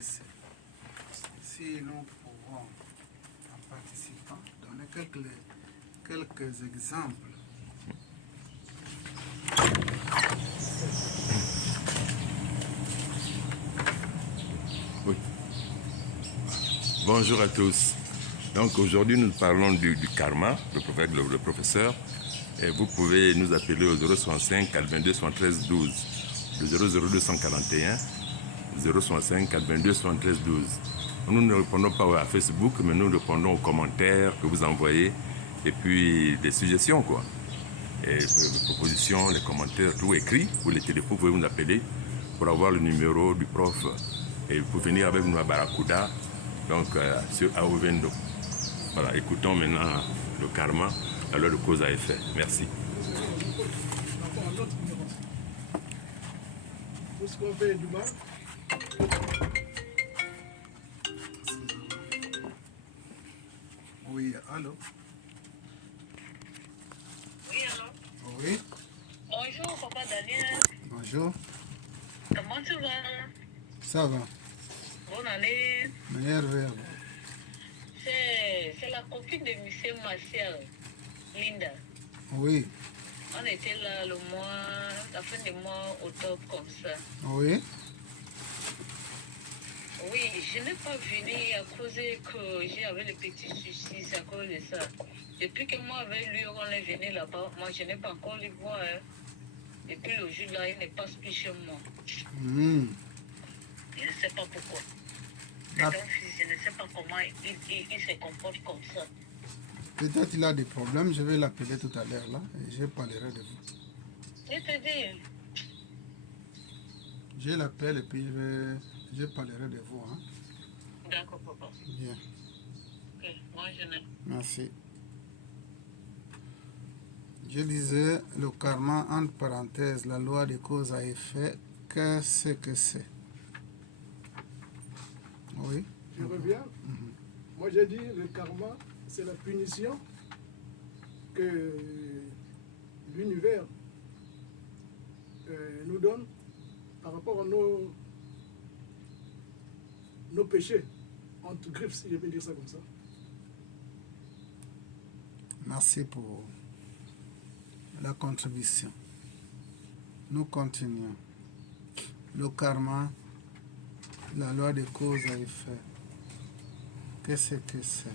Si nous pouvons, en participant, donner quelques exemples. Oui. Bonjour à tous. Donc aujourd'hui nous parlons du karma, le professeur. Et vous pouvez nous appeler au 065 422 73 12, le 00241 065 422 73 12. Nous ne répondons pas à Facebook, mais nous répondons aux commentaires que vous envoyez et puis des suggestions, quoi. Et les propositions, les commentaires, tout écrit, ou les téléphones, vous pouvez nous appeler pour avoir le numéro du prof et pour venir avec nous à Barracuda, donc sur Aovendo. Voilà, écoutons maintenant le karma, la loi de cause à effet. Merci. Tout ce qu'on fait du mal. Oui, allô? Oui, allô? Oui. Bonjour, papa Daniel. Bonjour. Comment tu vas? Ça va? Bonne année. Meilleur verbe. C'est la copine de monsieur Martial, Linda. Oui. On était là la fin du mois octobre comme ça. Oui. Oui, je n'ai pas venu à cause que j'avais des petits soucis, c'est à cause de ça. Depuis que moi avec lui, on est venu là-bas, moi je n'ai pas encore les voir. Hein. Depuis le jour-là, il ne passe plus chez moi. Mmh. Je ne sais pas pourquoi. C'est un fils, je ne sais pas comment il se comporte comme ça. Peut-être qu'il a des problèmes, je vais l'appeler tout à l'heure là et je parlerai de vous. Je te dis. Je l'appelle et puis je parlerai de vous. Hein. D'accord, papa. Bien. Ok, bonne journée. Merci. Je disais le karma, entre parenthèses, la loi de cause à effet, qu'est-ce que c'est? Oui. Je reviens. Moi, j'ai dit le karma, c'est la punition que l'univers nous donne par rapport à nos péchés, entre griffes, si je peux dire ça comme ça. Merci pour la contribution. Nous continuons. Le karma, la loi de cause à effet. Qu'est-ce que c'est?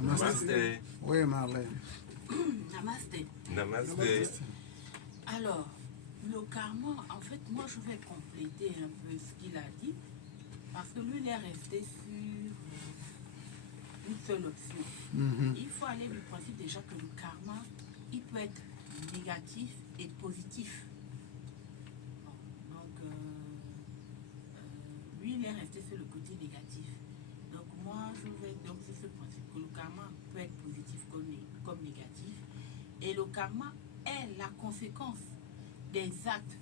Namaste. Oui, Marlène. Namasté. Namaste. Alors, le karma, en fait, moi je vais compléter un peu ce qu'il a dit, parce que lui, il est resté sur une seule option. Il faut aller du principe déjà que le karma, il peut être négatif et positif. Bon, donc, lui, il est resté sur le côté négatif. Donc, moi, je vais donc sur ce principe que le karma peut être positif comme négatif. Et le karma est la conséquence des actes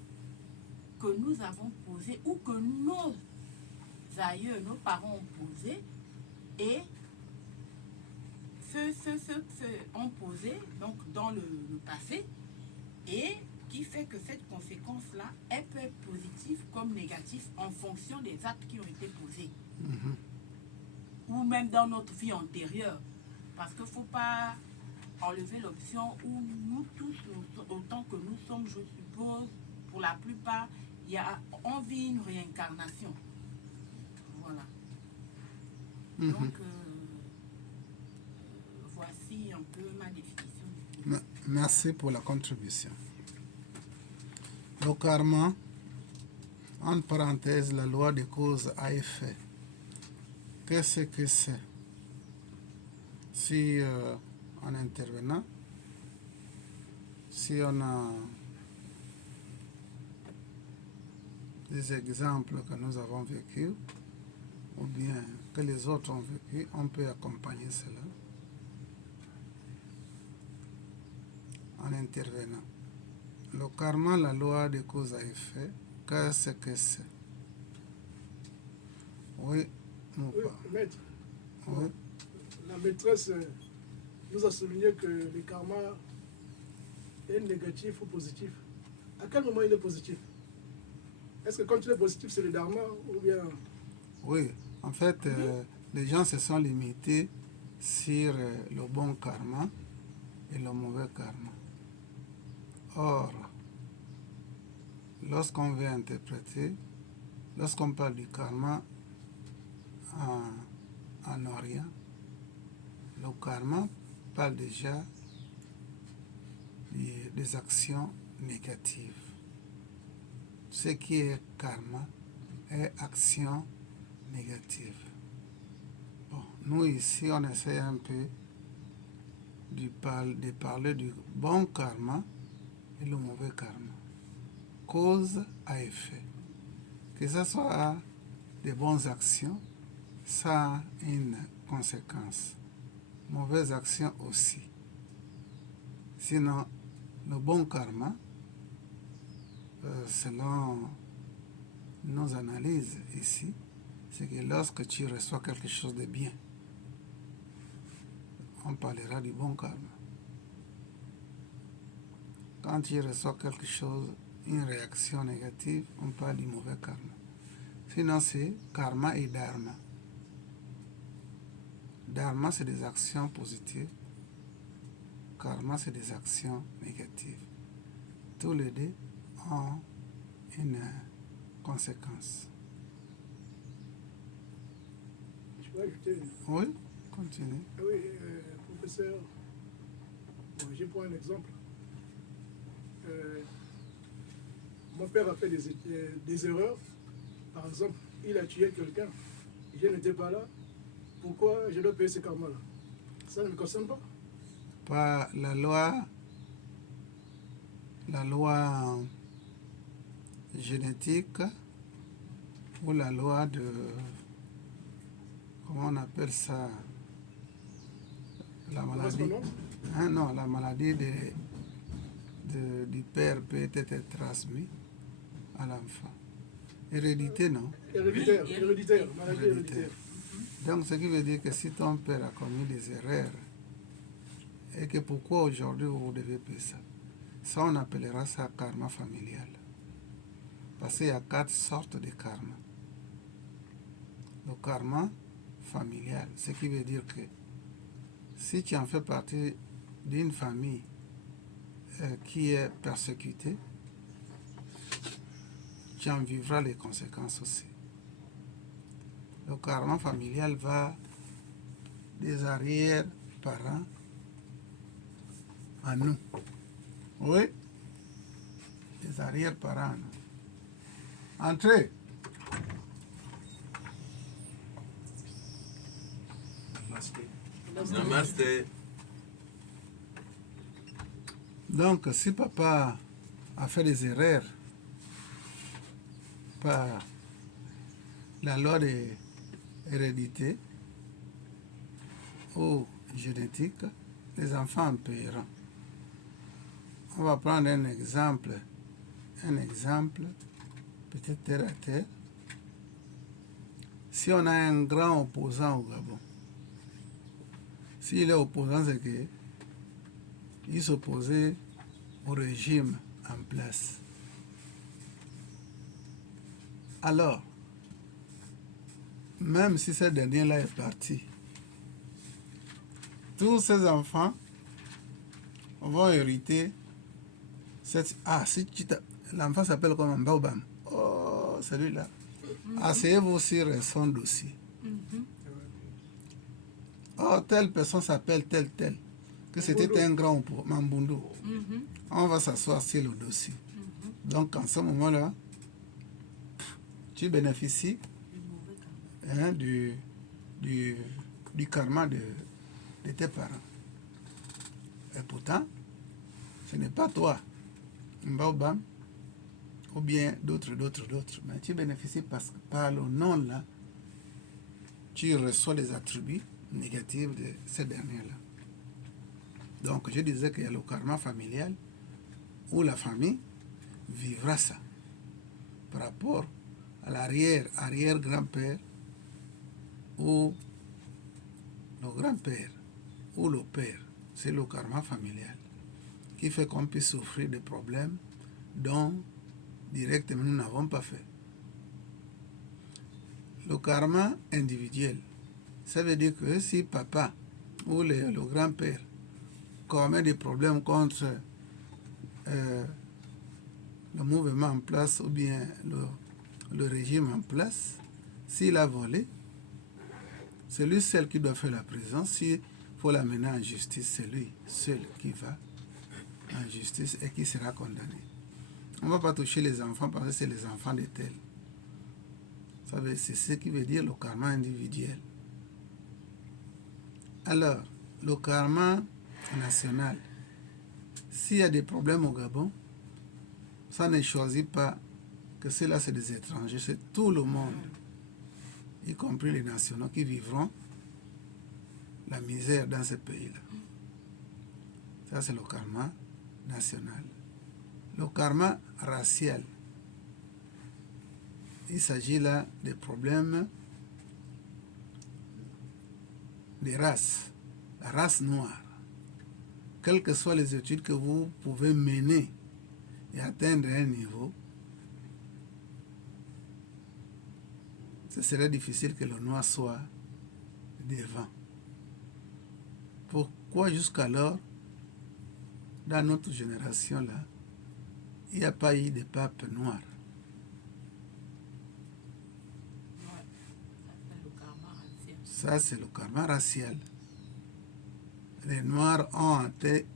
que nous avons posés ou que nos aïeux, nos parents ont posés et ceux ont posé donc dans le passé et qui fait que cette conséquence-là, elle peut être positive comme négative en fonction des actes qui ont été posés. Ou même dans notre vie antérieure. Parce qu'il ne faut pas enlever l'option où nous tous, autant que nous sommes, je suppose, pour la plupart, on vit une réincarnation. Voilà. Donc, voici un peu ma définition. Merci pour la contribution. Le karma, entre parenthèses, la loi de cause à effet. Qu'est-ce que c'est? Si en intervenant, si on a des exemples que nous avons vécus, ou bien que les autres ont vécu, on peut accompagner cela en intervenant. Le karma, la loi de cause à effet, qu'est-ce que c'est? Oui, mon Oui, père. maître. Oui. La maîtresse nous a souligné que le karma est négatif ou positif. À quel moment il est positif? Est-ce que quand tu es positif, c'est le dharma ou bien... Oui, en fait, les gens se sont limités sur le bon karma et le mauvais karma. Or, lorsqu'on veut interpréter, lorsqu'on parle du karma en Orient, le karma parle déjà des actions négatives. Ce qui est karma est action négative. Bon, nous ici, on essaie un peu de parler du bon karma et le mauvais karma. Cause à effet. Que ce soit des bonnes actions, ça a une conséquence. Mauvaise action aussi. Sinon, le bon karma, selon nos analyses ici, c'est que lorsque tu reçois quelque chose de bien, on parlera du bon karma. Quand tu reçois quelque chose, une réaction négative, on parle du mauvais karma. Sinon, c'est karma et dharma. Dharma, c'est des actions positives. Karma, c'est des actions négatives. Tous les deux ont une conséquence. Je peux ajouter... Oui, continue. Ah oui, professeur, bon, je prends un exemple. Mon père a fait des erreurs. Par exemple, il a tué quelqu'un. Je n'étais pas là. Pourquoi je dois payer ce karma-là? Ça ne me concerne pas. Pas la loi génétique ou la loi de, comment on appelle ça, la maladie. Hein, non, la maladie du père peut être transmise à l'enfant. Hérédité, non? Héréditaire, maladie héréditaire. Donc, ce qui veut dire que si ton père a commis des erreurs, et que pourquoi aujourd'hui vous devez payer ça? Ça, on appellera ça karma familial. Parce qu'il y a 4 sortes de karma. Le karma familial, ce qui veut dire que si tu en fais partie d'une famille qui est persécutée, tu en vivras les conséquences aussi. Le karma familial va des arrière-parents à nous. Oui, des arrière-parents à nous. Entrez. Namaste. Donc, si papa a fait des erreurs par la loi de hérédité ou génétique, les enfants en paieront. On va prendre un exemple peut-être terre à terre. Si on a un grand opposant au Gabon, s'il est opposant, c'est qu'il s'opposait au régime en place. Alors, même si ce dernier-là est parti, tous ces enfants vont hériter cette... Ah, si l'enfant s'appelle comme Baobam. Oh, celui-là. Asseyez-vous sur son dossier. Oh, telle personne s'appelle tel. Que c'était un grand Mambundo. On va s'asseoir sur le dossier. Donc, en ce moment-là, tu bénéficies du karma de tes parents. Et pourtant, ce n'est pas toi, Mbaobam, ou bien d'autres. Mais tu bénéficies parce que par le nom-là, tu reçois les attributs négatifs de ces derniers-là. Donc, je disais qu'il y a le karma familial où la famille vivra ça par rapport à l'arrière-grand-père ou le grand-père ou le père. C'est le karma familial qui fait qu'on puisse souffrir de problèmes dont directement nous n'avons pas fait. le karma individuel, ça veut dire que si papa ou le grand-père commet des problèmes contre le mouvement en place ou bien le régime en place, s'il a volé, c'est lui seul qui doit faire la prison. S'il faut l'amener en justice, c'est lui seul qui va en justice et qui sera condamné. On ne va pas toucher les enfants parce que c'est les enfants de tel. C'est ce qui veut dire le karma individuel. Alors, le karma national, s'il y a des problèmes au Gabon, ça ne choisit pas que ceux-là c'est des étrangers, c'est tout le monde, y compris les nationaux qui vivront la misère dans ce pays-là. Ça c'est le karma national. Le karma racial, il s'agit là des problèmes des races, la race noire. Quelles que soient les études que vous pouvez mener et atteindre un niveau, ce serait difficile que le noir soit devant. Pourquoi jusqu'alors, dans notre génération-là, il n'y a pas eu de pape noir? Ça, c'est le karma racial. Les Noirs ont été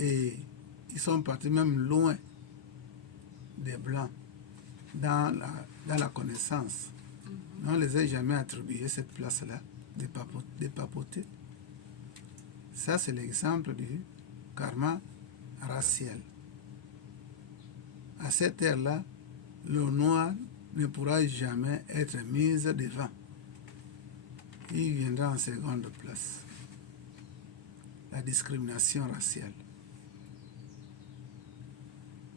et ils sont partis même loin des Blancs dans la connaissance. On ne les a jamais attribué cette place-là de papoter. Ça, c'est l'exemple du karma racial. À cette ère-là, le noir ne pourra jamais être mis devant. Il viendra en seconde place. La discrimination raciale.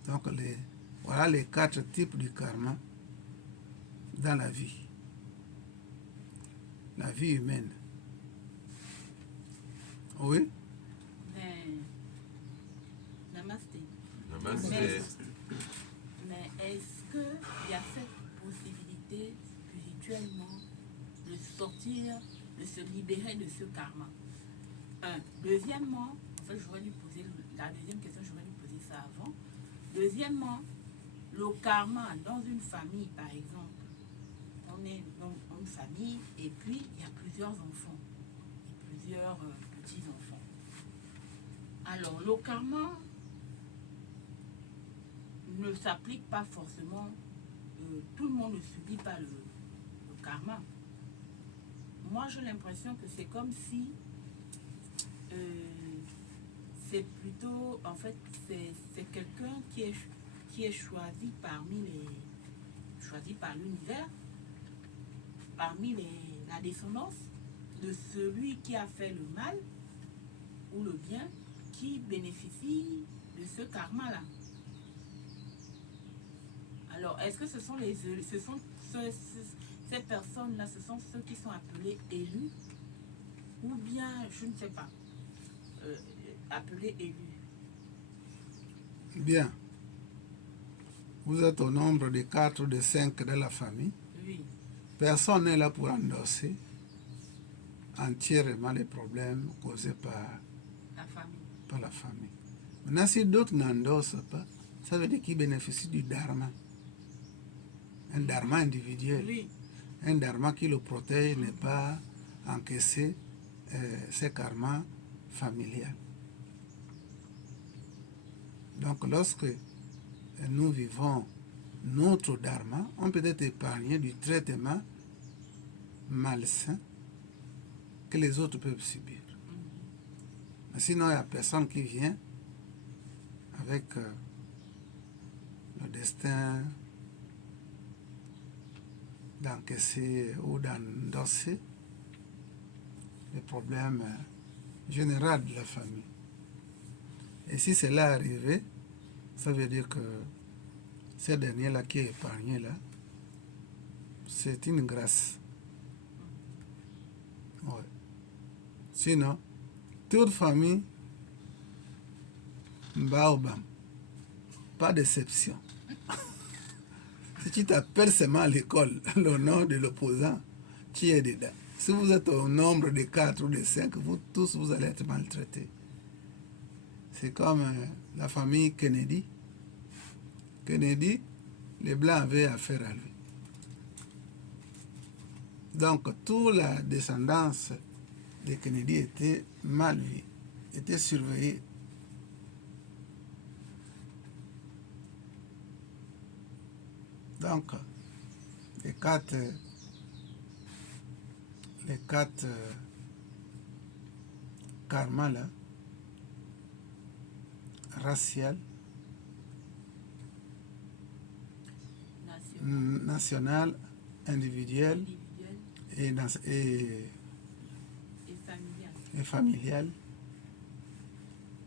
Donc, voilà les 4 types du karma dans la vie. La vie humaine. Oui? Namasté. Namasté. Mais est-ce qu'il y a cette possibilité spirituellement de sortir, de se libérer de ce karma? Deuxièmement, en fait, j'aurais dû poser la deuxième question, j'aurais dû poser ça avant. Deuxièmement, le karma dans une famille, par exemple, on est dans une famille et puis il y a plusieurs enfants et plusieurs petits-enfants. Alors, le karma ne s'applique pas forcément, tout le monde ne subit pas le karma. Moi, j'ai l'impression que c'est comme si c'est plutôt, en fait, c'est quelqu'un qui est choisi choisi par l'univers, parmi la descendance de celui qui a fait le mal ou le bien, qui bénéficie de ce karma-là. Alors, est-ce que ces personnes-là, ce sont ceux qui sont appelés élus, ou bien, je ne sais pas, appelés élus? Bien. Vous êtes au nombre de 4 ou de 5 de la famille. Oui. Personne n'est là pour endosser entièrement les problèmes causés par la famille. Maintenant, si d'autres n'endossent pas, ça veut dire qu'ils bénéficient du dharma. Un dharma individuel. Oui. Un dharma qui le protège, n'est pas encaisser ses karmas familiales. Donc, lorsque nous vivons notre dharma, on peut être épargné du traitement malsain que les autres peuvent subir. Mais sinon, il n'y a personne qui vient avec le destin d'encaisser ou d'endosser les problèmes généraux de la famille. Et si cela arrivait, ça veut dire que ces derniers-là qui est épargné là, c'est une grâce. Ouais. Sinon, toute famille, baobam, pas d'exception. Si tu t'appelles seulement à l'école le nom de l'opposant, tu es dedans. Si vous êtes au nombre de 4 ou de 5, vous tous, vous allez être maltraités. C'est comme la famille Kennedy. Kennedy, les Blancs avaient affaire à lui. Donc, toute la descendance de Kennedy était mal vue, était surveillée. Donc, les quatre karmas là, racial, national, individuel individuel et familial.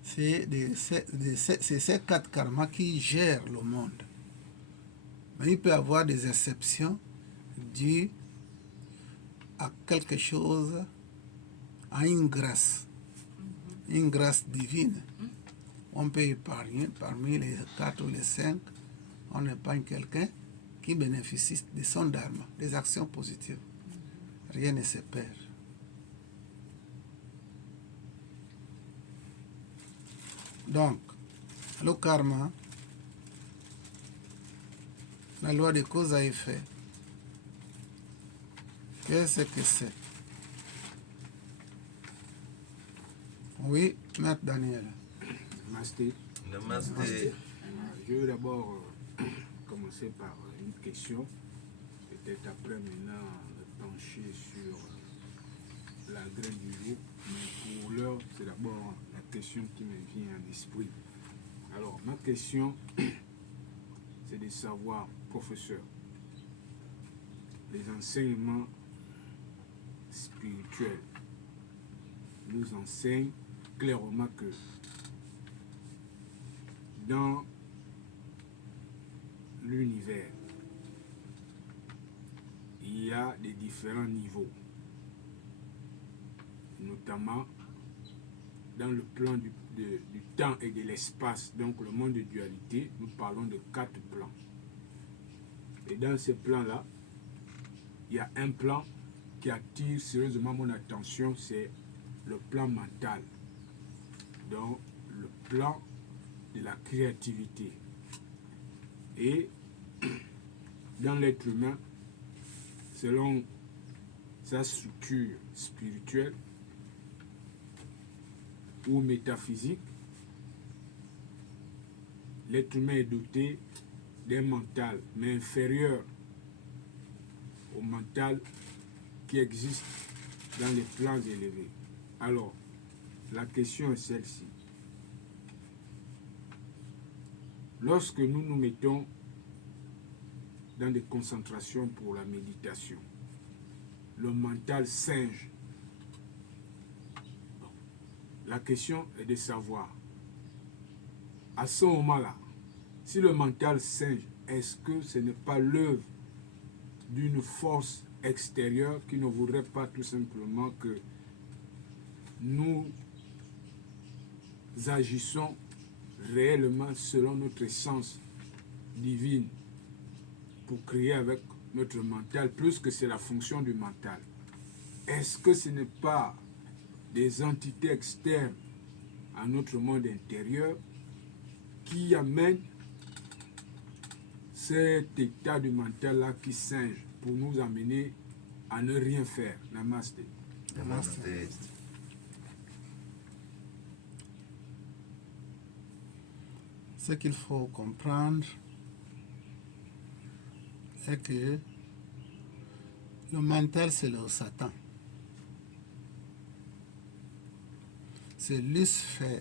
C'est ces 4 karmas qui gèrent le monde. Mais il peut y avoir des exceptions dues à quelque chose, à une grâce divine. On peut épargner parmi les 4 ou les 5, on épargne quelqu'un qui bénéficie de son dharma, des actions positives. Rien ne se perd. Donc, le karma, la loi de cause à effet, qu'est-ce que c'est? Oui, Maître Daniel. Namasté. Namasté. Je vais d'abord commencer par une question, peut-être après maintenant me pencher sur la graine du jour, mais pour l'heure, c'est d'abord la question qui me vient à l'esprit. Alors, ma question, c'est de savoir, professeur, les enseignements spirituels nous enseignent clairement que dans l'univers, il y a des différents niveaux, notamment dans le plan du temps et de l'espace, donc le monde de dualité, nous parlons de 4 plans. Et dans ces plans-là, il y a un plan qui attire sérieusement mon attention, c'est le plan mental, donc le plan de la créativité. Et dans l'être humain, selon sa structure spirituelle ou métaphysique, l'être humain est doté d'un mental, mais inférieur au mental qui existe dans les plans élevés. Alors, la question est celle-ci. Lorsque nous nous mettons dans des concentrations pour la méditation, le mental singe. Bon. La question est de savoir, à ce moment-là, si le mental singe, est-ce que ce n'est pas l'œuvre d'une force extérieure qui ne voudrait pas tout simplement que nous agissons réellement selon notre essence divine pour créer avec notre mental, plus que c'est la fonction du mental. Est-ce que ce n'est pas des entités externes à notre monde intérieur qui amènent cet état du mental-là qui singe pour nous amener à ne rien faire? Namasté. Namasté. Ce qu'il faut comprendre est que le mental, c'est le Satan. C'est Lucifer.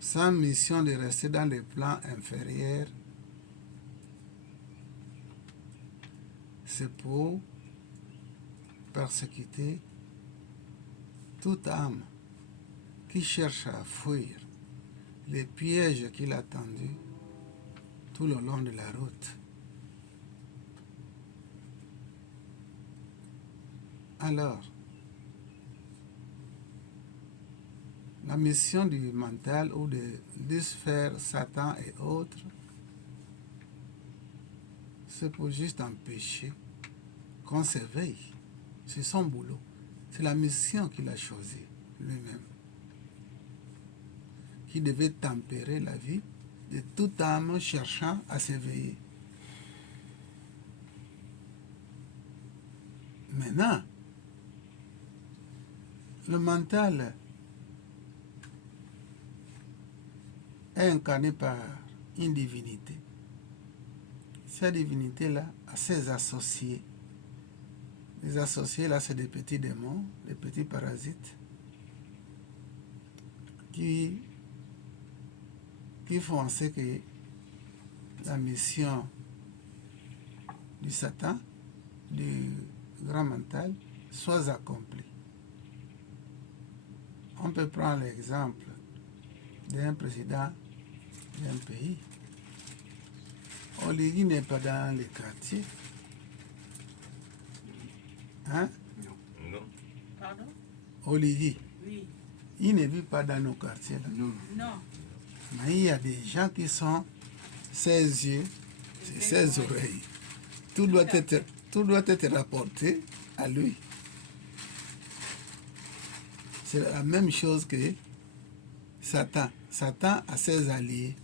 Sa mission de rester dans les plans inférieurs, c'est pour persécuter toute âme qui cherche à fuir les pièges qu'il a tendus tout le long de la route. Alors, La mission du mental ou de Lucifer, Satan et autres, c'est pour juste empêcher qu'on s'éveille. C'est son boulot. C'est la mission qu'il a choisie lui-même, qui devait tempérer la vie de toute âme cherchant à s'éveiller. Maintenant, le mental est incarné par une divinité. Cette divinité-là a ses associés. Les associés, là, c'est des petits démons, des petits parasites qui font en sorte que la mission du Satan, du grand mental, soit accomplie. On peut prendre l'exemple d'un président d'un pays. Oligui n'est pas dans les quartiers. Hein? Non. Pardon? Oligui, Oui. il ne vit pas dans nos quartiers là. Non. Non. Mais il y a des gens qui sont ses yeux, c'est ses oreilles. Tout doit être rapporté à lui. C'est la même chose que Satan. Satan a ses alliés.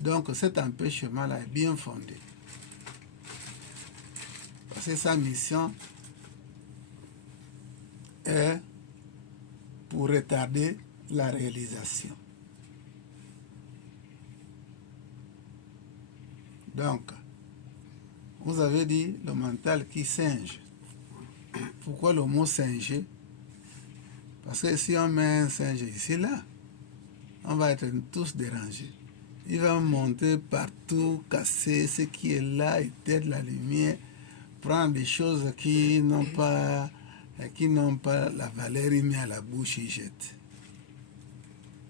Donc cet empêchement-là est bien fondé. Parce que sa mission est pour retarder la réalisation. Donc, vous avez dit le mental qui singe. Pourquoi le mot singer? Parce que si on met un singe ici, là, on va être tous dérangés. Il va monter partout, casser ce qui est là, éteindre la lumière, prendre des choses qui n'ont pas la valeur, il met à la bouche, il jette.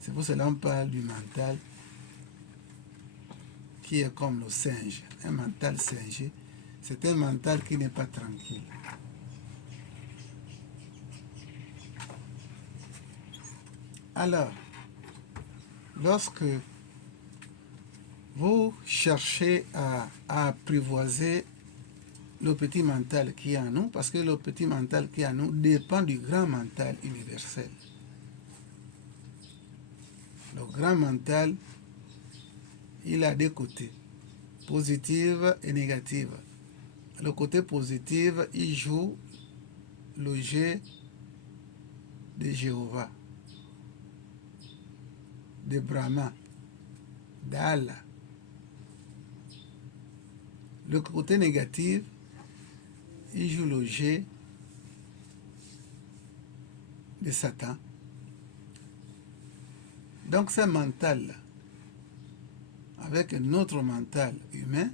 C'est pour cela qu'on parle du mental qui est comme le singe. Un mental singé, c'est un mental qui n'est pas tranquille. Alors, lorsque vous cherchez à apprivoiser le petit mental qui est en nous, parce que le petit mental qui est en nous dépend du grand mental universel. Le grand mental, il a deux côtés, positif et négatif. Le côté positif, il joue le jeu de Jéhovah, de Brahma, d'Allah. Le côté négatif, il joue le jeu de Satan. Donc ce mental, avec notre mental humain,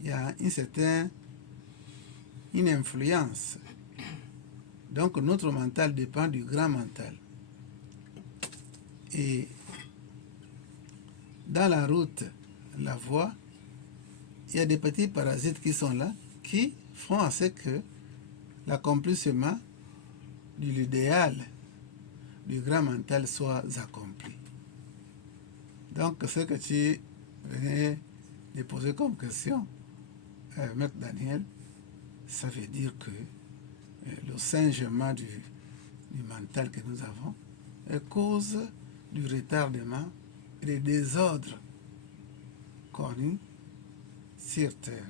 il y a une influence. Donc notre mental dépend du grand mental. Et dans la route, la voie, il y a des petits parasites qui sont là, qui font en sorte que l'accomplissement de l'idéal du grand mental soit accompli. Donc, ce que tu venais de poser comme question, Maître Daniel, ça veut dire que le singement du mental que nous avons est cause du retardement et des désordres connus sur Terre.